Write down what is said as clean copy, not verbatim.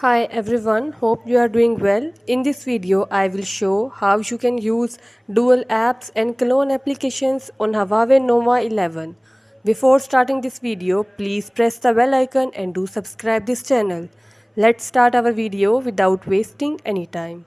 Hi everyone, hope you are doing well. In this video, I will show how you can use dual apps and clone applications on Huawei Nova 11. Before starting this video, please press the bell icon and do subscribe this channel. Let's start our video without wasting any time.